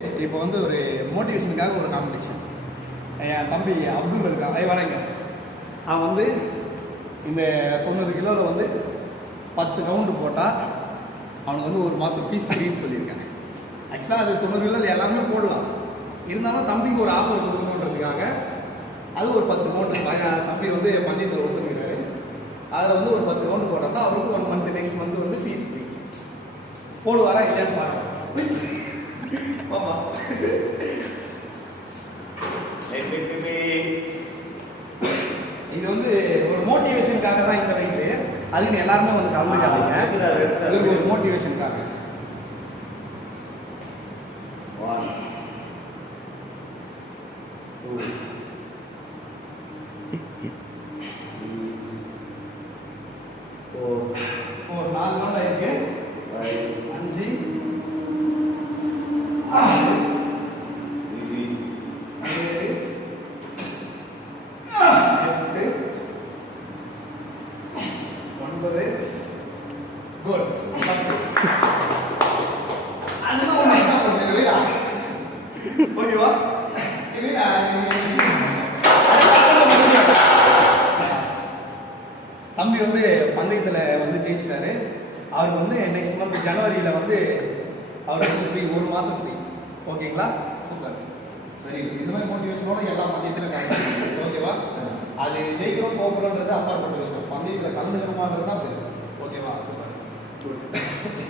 இப்போ வந்து ஒரு மோட்டிவேஷனுக்காக ஒரு காம்படிஷன். என் தம்பி அப்துல் இருக்கான், வணங்க. அவன் வந்து இந்த 90 கிலோவில் வந்து 10 ரவுண்டு போட்டால் அவனுக்கு வந்து ஒரு மாதம் ஃபீஸ் ஃப்ரீன்னு சொல்லியிருக்காங்க. ஆக்சுவலாக அது 90 கிலோவில் எல்லாருமே போடலாம். இருந்தாலும் தம்பிக்கு ஒரு ஆஃபர் கொடுக்கணுன்றதுக்காக அது ஒரு 10 ரவுண்டு தம்பி வந்து பந்தயத்தில் ஒத்துக்கிறாரு. அதில் வந்து ஒரு 10 ரவுண்டு போடுறப்ப அவருக்கு 1 மந்த் நெக்ஸ்ட் மந்த் வந்து ஃபீஸ் ஃப்ரீ. போடுவாரா இல்லையான்னு பாருங்க. ஆமா, இது வந்து ஒரு மோட்டிவேஷனுக்காக தான் இந்த வெயிட்டு. அதுக்கு எல்லாருமே வந்து கலந்துக்காதீங்க, ஒரு மோட்டிவேஷனுக்காக. 1 2 4 4 ரவுண்ட் ஆயிருக்கு. 5 குட். அதெல்லாம் ஒன்று என்ன பண்ணுறீங்க வீடா? ஓகேவா? வீடா தம்பி வந்து பந்தயத்தில் வந்து ஜெயிச்சிட்டாரு. அவருக்கு வந்து நெக்ஸ்ட் மந்த் ஜனவரியில் வந்து அவருக்கு வந்து ஃப்ரீ, ஒரு மாதம் ஃப்ரீ. ஓகேங்களா? Super, very good. இந்த மாதிரி மோட்டிவேஷனோட எல்லா பந்தயத்திலும் கலந்து, ஓகேவா? அது ஜெயிக்கிறோம் போகிறோன்றது அப்பாற்பட்ட விஷயம். பந்தயத்தில் கலந்துக்கிறோமான்றது தான் பெருசு. ஓகேவா? Super, good.